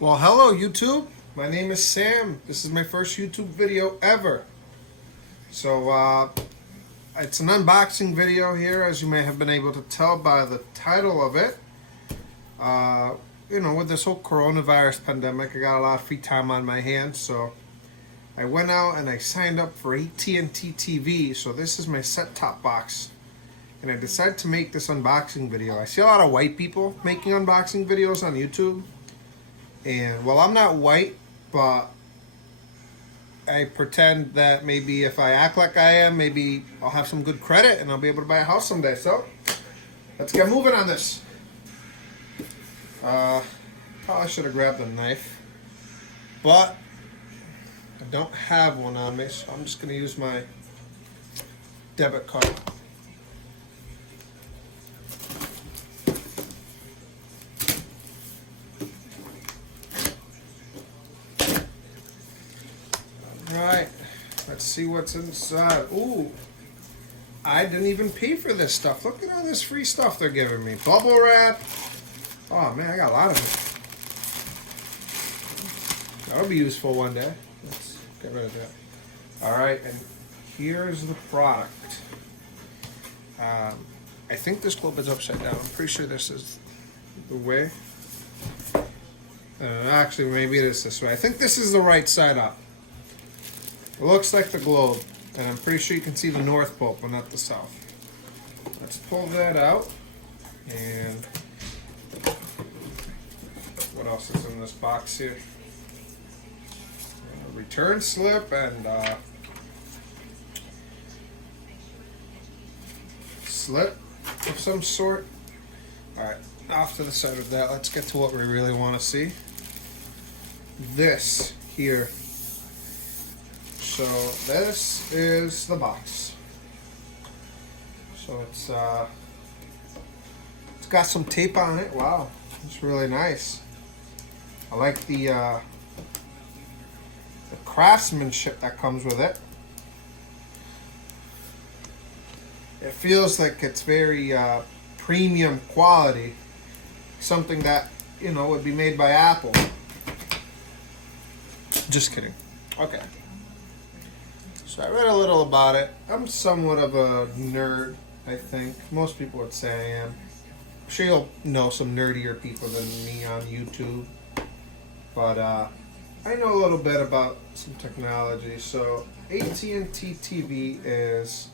Well, hello YouTube. My name is Sam. This is my first YouTube video ever. So, it's an unboxing video here, as you may have been able to tell by the title of it. With this whole coronavirus pandemic, I got a lot of free time on my hands, so I went out and I signed up for AT&T TV. So this is my set-top box, and I decided to make this unboxing video. I see a lot of white people making unboxing videos on YouTube. And well, I'm not white, but I pretend that maybe if I act like I am, maybe I'll have some good credit and I'll be able to buy a house someday. So let's get moving on this. Probably should have grabbed a knife, but I don't have one on me, so I'm just going to use my debit card. Alright, let's see what's inside. Ooh, I didn't even pay for this stuff. Look at all this free stuff they're giving me. Bubble wrap. Oh man, I got a lot of it. That'll be useful one day. Let's get rid of that. Alright, and here's the product. I think this globe is upside down. I'm pretty sure this is the way. Actually, maybe it is this way. I think this is the right side up. It looks like the globe, and I'm pretty sure you can see the North Pole, but not the South. Let's pull that out, and what else is in this box here? A return slip and slip of some sort. Alright, off to the side of that, let's get to what we really want to see. This here. So this is the box. So it's got some tape on it. Wow, it's really nice. I like the craftsmanship that comes with it. It feels like it's very premium quality, something that would be made by Apple. Just kidding. Okay. So I read a little about it. I'm somewhat of a nerd, I think. Most people would say I am. I'm sure you'll know some nerdier people than me on YouTube. But I know a little bit about some technology. So AT&T TV is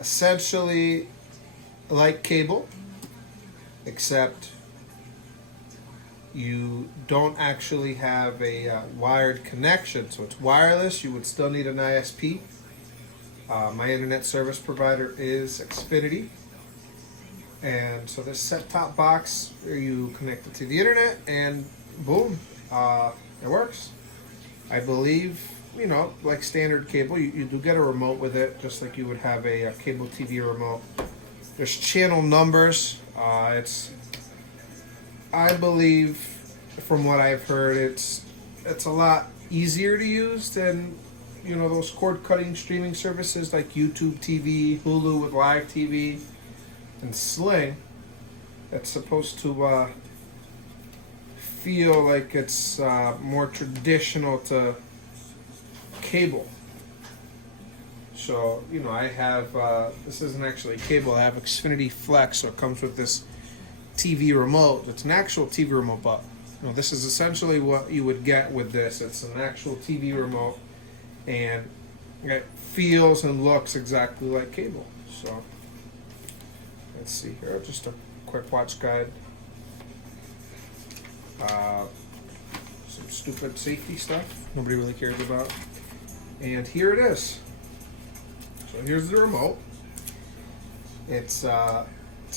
essentially like cable, except you don't actually have a wired connection, so it's wireless. You would still need an ISP. My internet service provider is Xfinity, and so this set-top box, you connect it to the internet, and boom, it works. I believe, like standard cable, you do get a remote with it, just like you would have a cable TV remote. There's channel numbers. I believe, from what I've heard, it's a lot easier to use than those cord-cutting streaming services like YouTube TV, Hulu with live TV, and Sling. It's supposed to feel like it's more traditional to cable. So I have this isn't actually cable. I have Xfinity Flex, so it comes with this TV remote. It's an actual TV remote, but this is essentially what you would get with this. It's an actual TV remote, and it feels and looks exactly like cable. So let's see here, just a quick watch guide. Some stupid safety stuff nobody really cares about, and here it is. So here's the remote. It's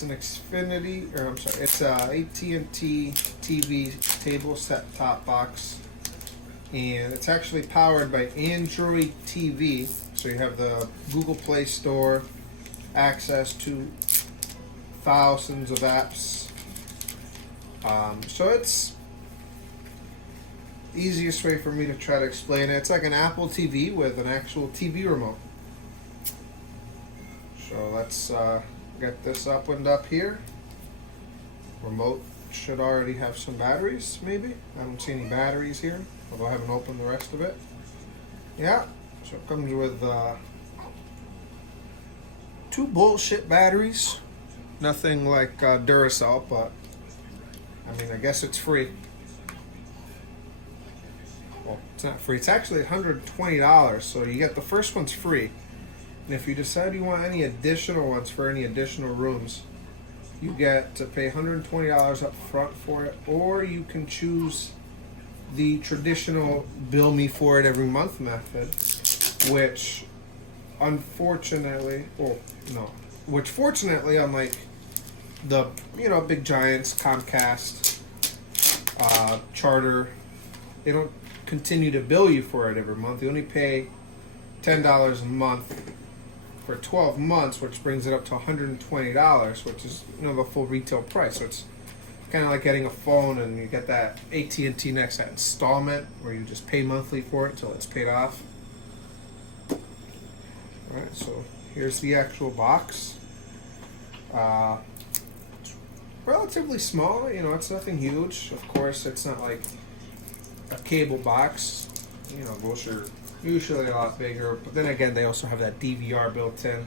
an Xfinity, or I'm sorry, it's a AT&T TV table set-top box, and it's actually powered by Android TV. So you have the Google Play Store, access to thousands of apps. So it's the easiest way for me to try to explain it. It's like an Apple TV with an actual TV remote. So let's get this opened up here. Remote should already have some batteries, maybe. I don't see any batteries here, although I haven't opened the rest of it. Yeah, so it comes with 2 bullshit batteries. Nothing like Duracell, but I mean, I guess it's free. Well, it's not free. It's actually $120, so you get the first one's free. And if you decide you want any additional ones for any additional rooms, you get to pay $120 up front for it, or you can choose the traditional bill me for it every month method, which unfortunately, which fortunately, unlike the big giants, Comcast, Charter, they don't continue to bill you for it every month. You only pay $10 a month for 12 months, which brings it up to $120, which is the full retail price. So it's kind of like getting a phone, and you get that AT&T Next, that installment where you just pay monthly for it until it's paid off. All right, so here's the actual box. Relatively small, it's nothing huge. Of course, it's not like a cable box. Those are usually a lot bigger. But then again, they also have that DVR built in,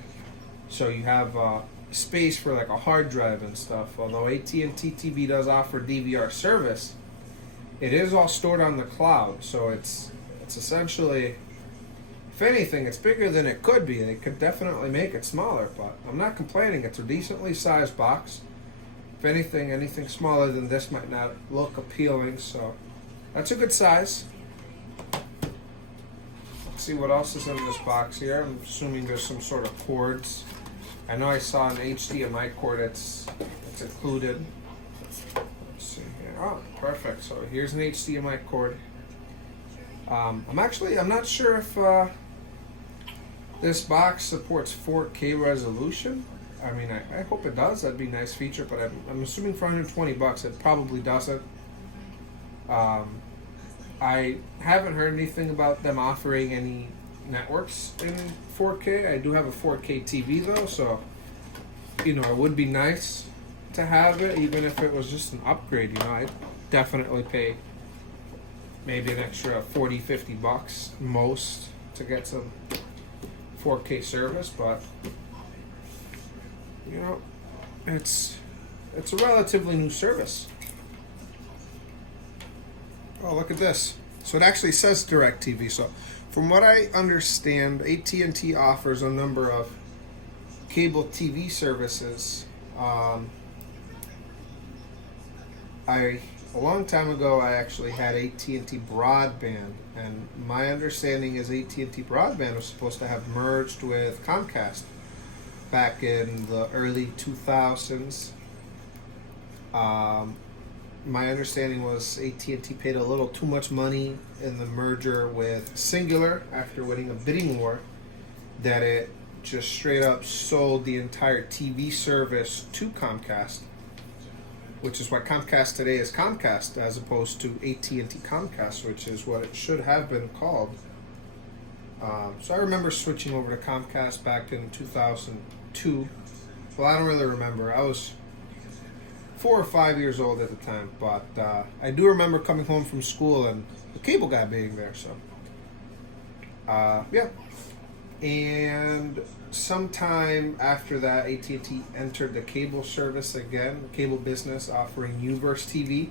so you have space for like a hard drive and stuff. Although AT&T TV does offer DVR service, it is all stored on the cloud. So it's essentially, if anything, it's bigger than it could be. They could definitely make it smaller, but I'm not complaining. It's a decently sized box. If anything smaller than this might not look appealing, so that's a good size. Let's see what else is in this box here. I'm assuming there's some sort of cords. I know I saw an HDMI cord it's included. Let's see here. Oh, perfect. So here's an HDMI cord. I'm not sure if this box supports 4K resolution. I mean, I hope it does. That'd be a nice feature, but I'm assuming for $120 it probably doesn't. I haven't heard anything about them offering any networks in 4K. I do have a 4K TV though, so it would be nice to have it, even if it was just an upgrade. I'd definitely pay maybe an extra $40-50 most to get some 4K service, but it's a relatively new service. Oh, look at this. So it actually says DirecTV. So from what I understand, AT&T offers a number of cable TV services. A long time ago, I actually had AT&T broadband, and my understanding is AT&T broadband was supposed to have merged with Comcast back in the early 2000s. My understanding was AT&T paid a little too much money in the merger with Singular after winning a bidding war, that it just straight up sold the entire TV service to Comcast, which is why Comcast today is Comcast as opposed to AT&T Comcast, which is what it should have been called. So I remember switching over to Comcast back in 2002. Well, I don't really remember. I was 4 or 5 years old at the time, but I do remember coming home from school and the cable guy being there. So, yeah. And sometime after that, AT&T entered the cable service again, cable business, offering Uverse TV.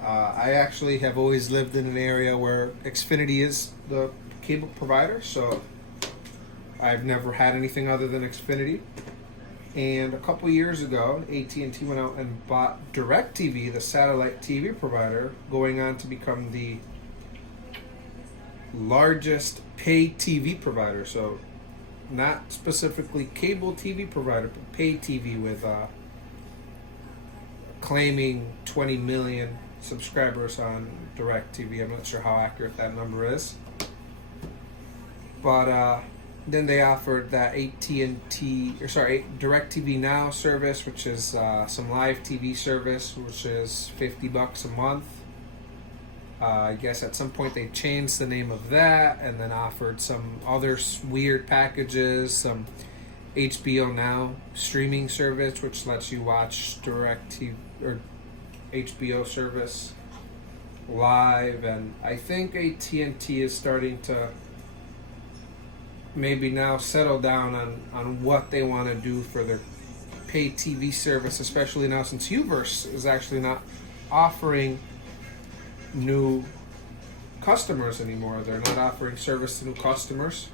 I actually have always lived in an area where Xfinity is the cable provider, so I've never had anything other than Xfinity. And a couple years ago, AT&T went out and bought DirecTV, the satellite TV provider, going on to become the largest pay TV provider. So not specifically cable TV provider, but pay TV, with claiming 20 million subscribers on DirecTV. I'm not sure how accurate that number is. But then they offered that DirecTV Now service, which is some live TV service, which is $50 a month. I guess at some point they changed the name of that and then offered some other weird packages, some HBO Now streaming service, which lets you watch DirecTV or HBO service live, and I think AT&T is starting to maybe now settle down on what they want to do for their pay TV service, especially now since Uverse is actually not offering new customers anymore. They're not offering service to new customers.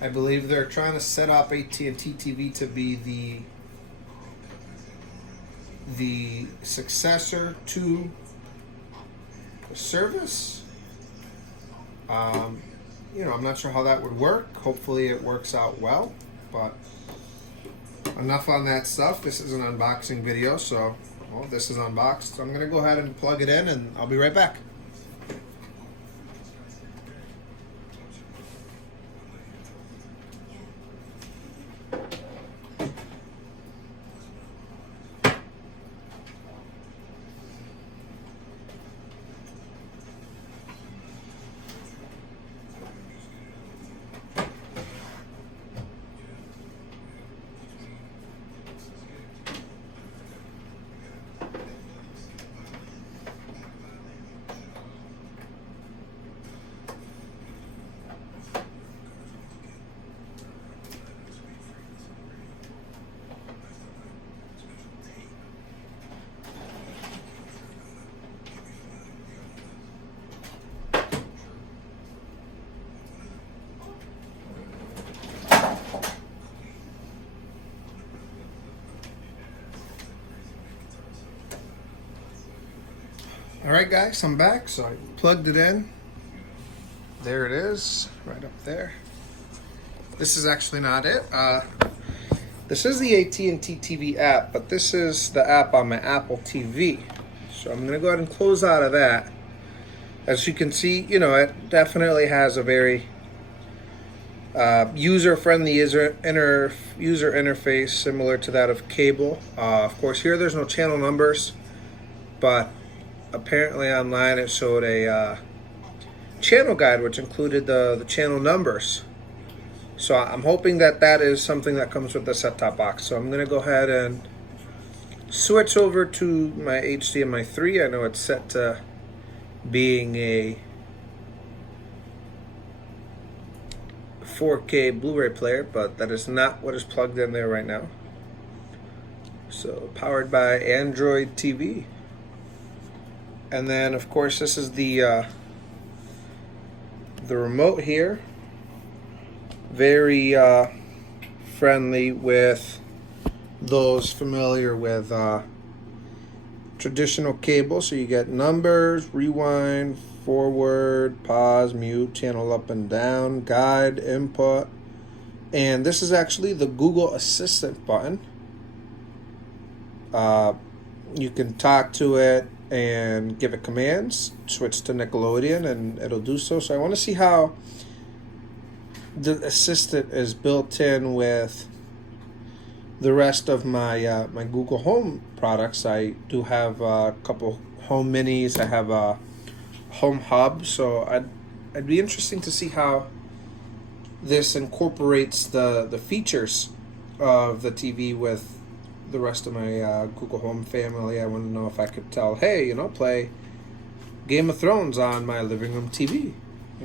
I believe they're trying to set up AT&T TV to be the successor to the service. I'm not sure how that would work. Hopefully it works out well, but enough on that stuff. This is an unboxing video, so this is unboxed. So I'm going to go ahead and plug it in, and I'll be right back. Alright guys, I'm back. So I plugged it in. There it is, right up there. This is actually not it. This is the AT&T TV app, but this is the app on my Apple TV. So I'm going to go ahead and close out of that. As you can see, it definitely has a very user-friendly user interface similar to that of cable. Of course, here there's no channel numbers, but apparently online it showed a channel guide which included the channel numbers. So I'm hoping that is something that comes with the set-top box. So I'm going to go ahead and switch over to my HDMI 3. I know it's set to being a 4K Blu-ray player, but that is not what is plugged in there right now. So powered by Android TV. And then, of course, this is the remote here. Very friendly with those familiar with traditional cable. So you get numbers, rewind, forward, pause, mute, channel up and down, guide, input. And this is actually the Google Assistant button. You can talk to it and give it commands, switch to Nickelodeon, and it'll do so. So I want to see how the Assistant is built in with the rest of my my Google Home products. I do have a couple Home Minis. I have a Home Hub. So I'd be interesting to see how this incorporates the features of the TV with the rest of my Google Home family. I want to know if I could tell, hey, play Game of Thrones on my living room TV.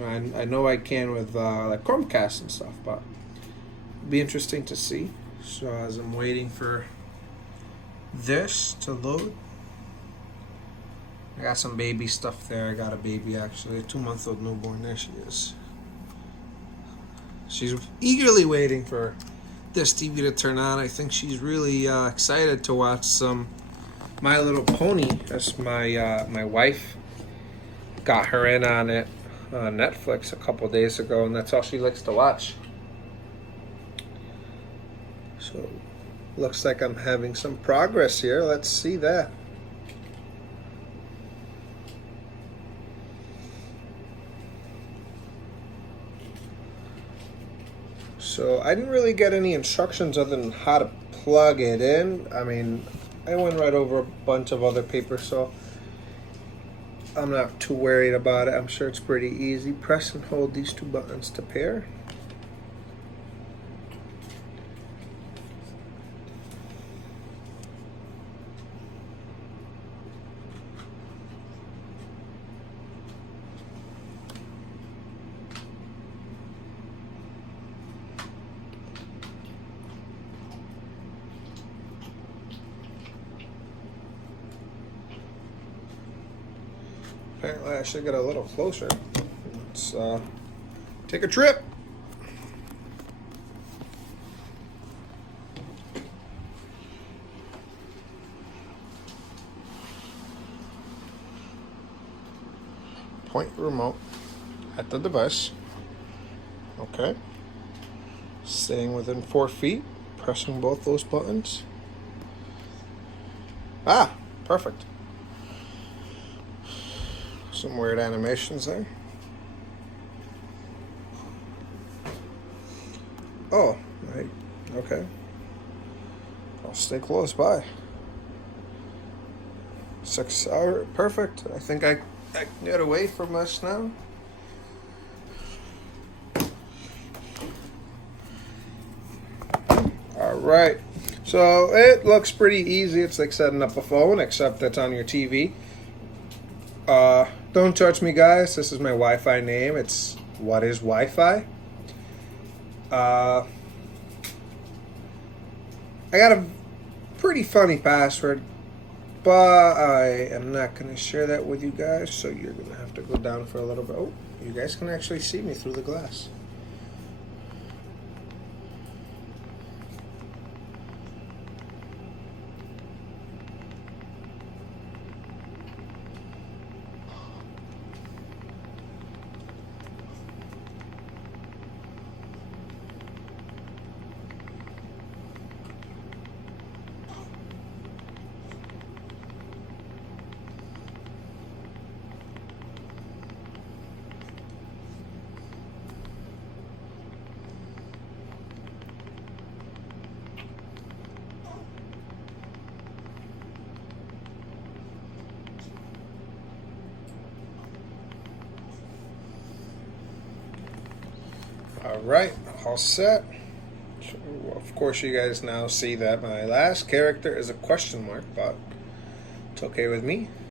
I know I can with like Chromecast and stuff, but it'd be interesting to see. So as I'm waiting for this to load, I got some baby stuff there. I got a baby, actually, a 2-month-old newborn. There she is. She's eagerly waiting for this TV to turn on. I think she's really excited to watch some My Little Pony. That's my wife got her in on it on Netflix a couple days ago, and that's all she likes to watch. So looks like I'm having some progress here. Let's see that. So I didn't really get any instructions other than how to plug it in. I mean, I went right over a bunch of other papers, so I'm not too worried about it. I'm sure it's pretty easy. Press and hold these two buttons to pair. Apparently I should get a little closer. Let's take a trip. Point remote at the device. Okay. Staying within 4 feet. Pressing both those buttons. Ah, perfect. Some weird animations there. Oh, right. Okay. I'll stay close by. 6 hours. Perfect. I think I can get away from this now. Alright. So it looks pretty easy. It's like setting up a phone, except that's on your TV. Don't touch me, guys. This is my Wi-Fi name. It's What Is Wi-Fi? I got a pretty funny password, but I am not going to share that with you guys, so you're going to have to go down for a little bit. Oh, you guys can actually see me through the glass. Alright, all set. So, of course, you guys now see that my last character is a question mark, but it's okay with me.